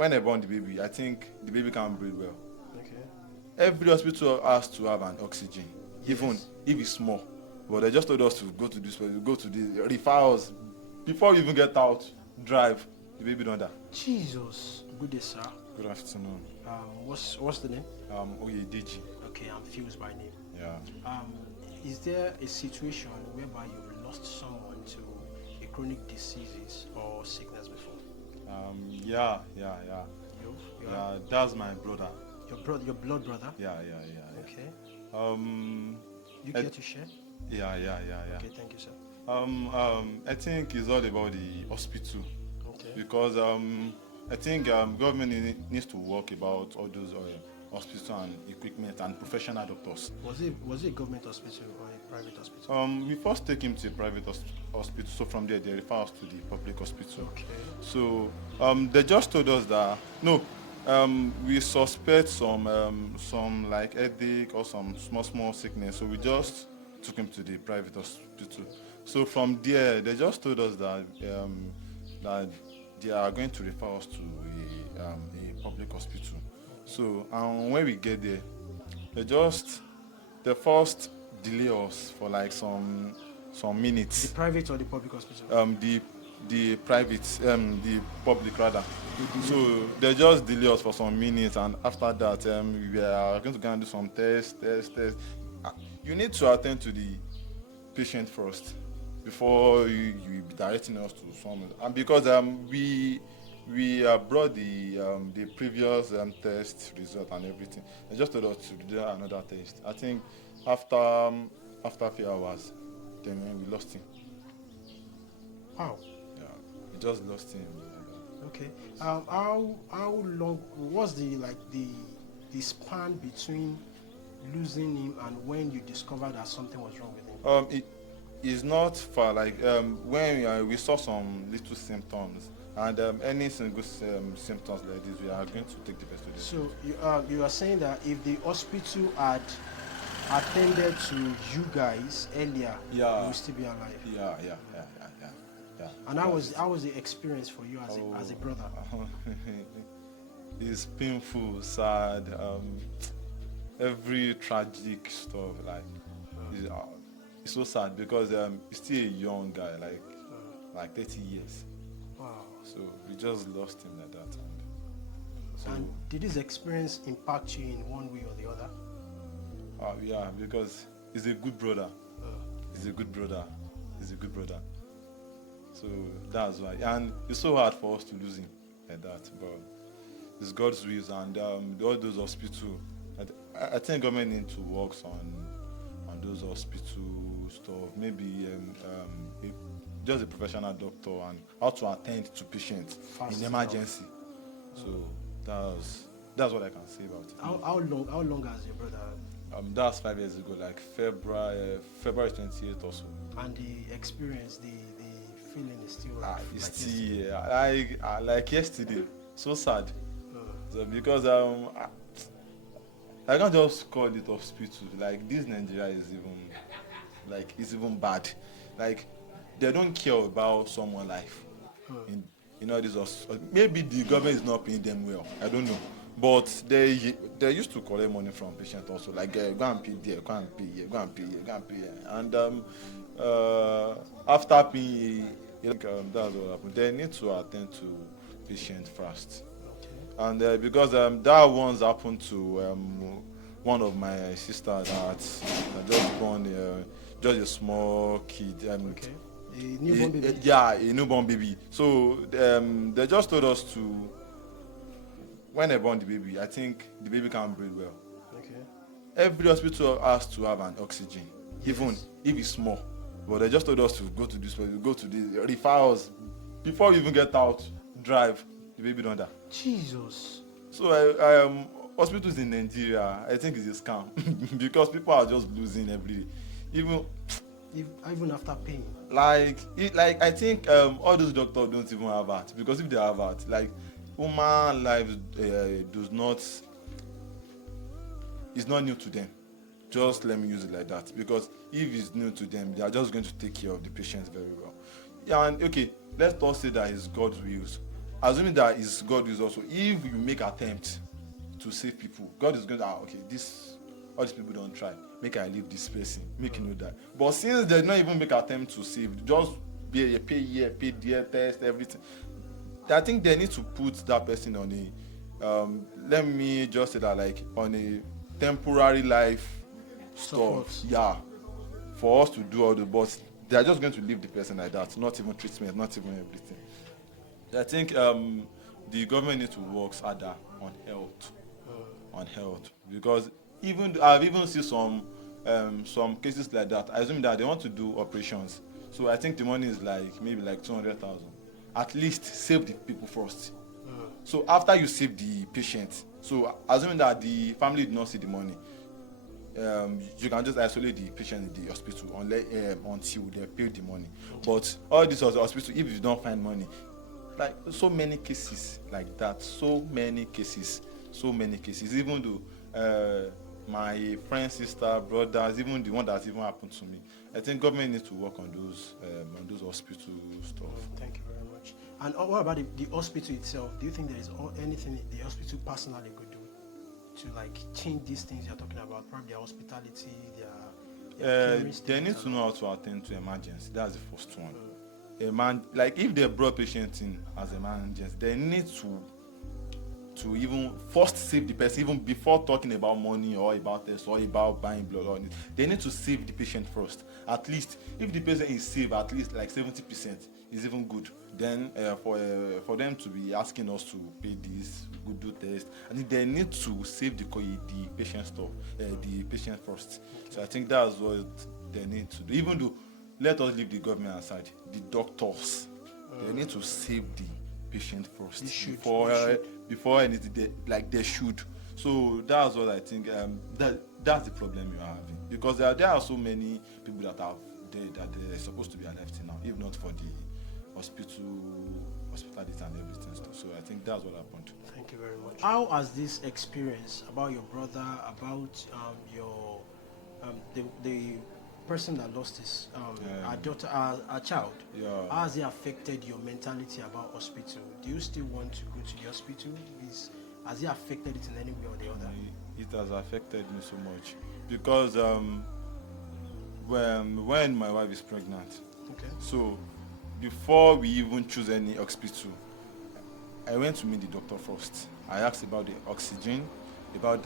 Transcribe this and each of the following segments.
when I born the baby, I think the baby can't breathe well. Okay. Every hospital has to have an oxygen, even Yes. if it's small. But they just told us to go to this place, go to the refer us. Before we even get out, drive, the baby don't die. Jesus. Good day, sir. Good afternoon. What's the name? Oyedeji. Okay, I'm Fuse by name. Yeah. Is there a situation whereby you've lost someone to a chronic diseases or sickness before? Yeah. You? Yeah, that's my brother. Your blood brother? Yeah. Okay. You I- care to share? Yeah. Okay, thank you, sir. I think it's all about the hospital Okay. because I think government needs to work about all those hospital and equipment and professional doctors. Was it a government hospital or a private hospital? We first take him to a private hospital, so from there they refer us to the public hospital. Okay. So they just told us that no, we suspect some like headache or some small sickness, so we just took him to the private hospital. So from there they just told us that they are going to refer us to a public hospital. So when we get there, they first delay us for like some The minutes. private or the public hospital? The private, the public rather. So they just delay us for some minutes, and after that, we are going to go and do some tests. You need to attend to the patient first before you be directing us to someone. And because we brought the previous test result and everything, they just told us to do another test. I think after a few hours, then we lost him. Wow. Yeah, we just lost him. Okay. How long was the span between losing him and when you discovered that something was wrong with him? It is not far. Like when we saw some little symptoms, and any single symptoms like this, we are going to take the best of this. So you are saying that if the hospital had attended to you guys earlier, Yeah. you would still be alive. Yeah. And how was the experience for you as a brother? It's painful, sad, every tragic stuff. Like it's so sad because he's still a young guy, like 30 years. Wow. So we just lost him like that. And did this experience impact you in one way or the other? Yeah, because he's a good brother. Uh, He's a good brother. So that's why. And it's so hard for us to lose him like that. But it's God's will, and all those hospital. I think government need to work on those hospital stuff. Maybe just a professional doctor and how to attend to patients Fast in emergency. So that's what I can say about it. how long has your brother That's 5 years ago, like February 28th or so. and the experience, the feeling is still It's like still like yesterday. So sad. So because I can't just call it hospital. Like this Nigeria is it's even bad. Like they don't care about someone's life. In all this, maybe the government is not paying them well. I don't know. But they used to collect money from patients also. Like go and pay there, go and pay here, go and pay here, go and pay here. And after paying, that's what happened. They need to attend to patients first. Okay. And because that once happened to one of my sisters that just born just a small kid. Okay. A newborn baby. Yeah, a newborn baby. So they just told us to, when I born the baby, I think the baby can't breathe well. Okay. Every hospital has to have an oxygen, even if it's small. But they just told us to go to this place, go to the refer us. Before we even get out, drive, the baby don't die. Jesus. So hospitals in Nigeria, I think it's a scam because people are just losing every day. Even after paying. Like I think all those doctors don't even have heart, because if they have heart, like human life does not, it's not new to them. Just let me use it like that, because if it's new to them, they are just going to take care of the patients very well. Yeah, and okay, let's not say that it's God's will. assuming that is God is also, if you make attempt to save people, God is going to, okay, this, all these people don't try, make I leave this person, make you know that. But since they not even make attempt to save, just pay here, pay there, test everything, I think they need to put that person on a let me just say that, like, on a temporary life stuff, yeah, for us to do all the, but they are just going to leave the person like that, not even treatment, not even everything. I think the government needs to work harder on health, because even I've even seen some cases like that. I assume that they want to do operations, so I think the money is like maybe like 200,000. At least save the people first. So after you save the patient, so assuming that the family did not see the money, you can just isolate the patient in the hospital until they pay the money. But all these other hospitals, if you don't find money, like so many cases like that, so many cases. Even though my friend, sister, brothers, even the one that even happened to me, I think government needs to work on those hospital stuff. Thank you very much. And what about the hospital itself? Do you think there is anything the hospital personally could do to like change these things you're talking about? Probably their hospitality, their they need to know how to attend to emergency. That's the first one. Like if they brought patients in as emergency, they need to even first save the person, even before talking about money or about tests or about buying blood or anything. They need to save the patient first. At least if the patient is saved at least like 70% is even good. Then for them to be asking us to pay this, go do test, I think they need to save the patient stuff, the patient first. So I think that's what they need to do. Even though, let us leave the government aside, the doctors, they need to save the patient first before anything. They should. So that's what I think. That's the problem you're having, because there are so many people that have died that they're supposed to be alive till now, if not for the hospitality and everything stuff. So I think that's what happened. Thank you very much. How has this experience about your brother, about your the person that lost his our daughter, our child, how has it affected your mentality about hospital? Do you still want to go to the hospital? Has it affected it in any way or the other? It has affected me so much, because when my wife is pregnant, so before we even choose any hospital, I went to meet the doctor first. I asked about the oxygen, about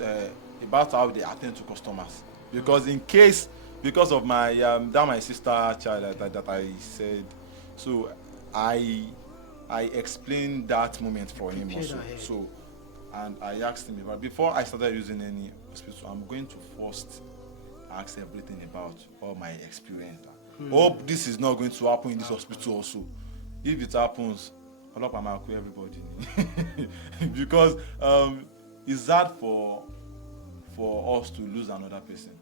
how they attend to customers, because in case, because of my my sister child that I said, so I explained that moment for him also. So, and I asked him about, before I started using any hospital, I'm going to first ask everything about all my experience. Hope this is not going to happen in this hospital also. If it happens, I'll quit everybody. Because it's hard for us to lose another person.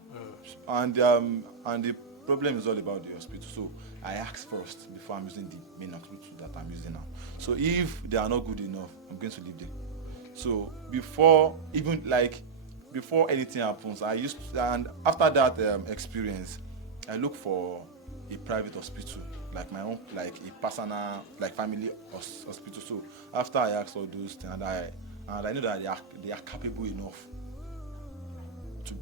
And the problem is all about the hospital. So I ask first before I'm using the main hospital that I'm using now. So if they are not good enough, I'm going to leave them. So before anything happens, and after that experience, I look for a private hospital, like my own, like a personal, like family hospital. So after I asked all those things, and I know that they are capable enough to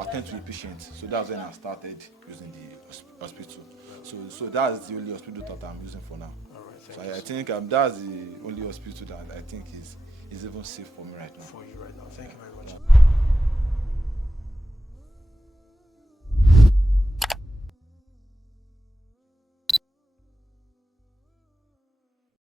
attend to the patient. So that's when I started using the hospital. So that's the only hospital that I'm using for now. So I think that's the only hospital that I think is even safe for me right now. For you right now. Thank you very much.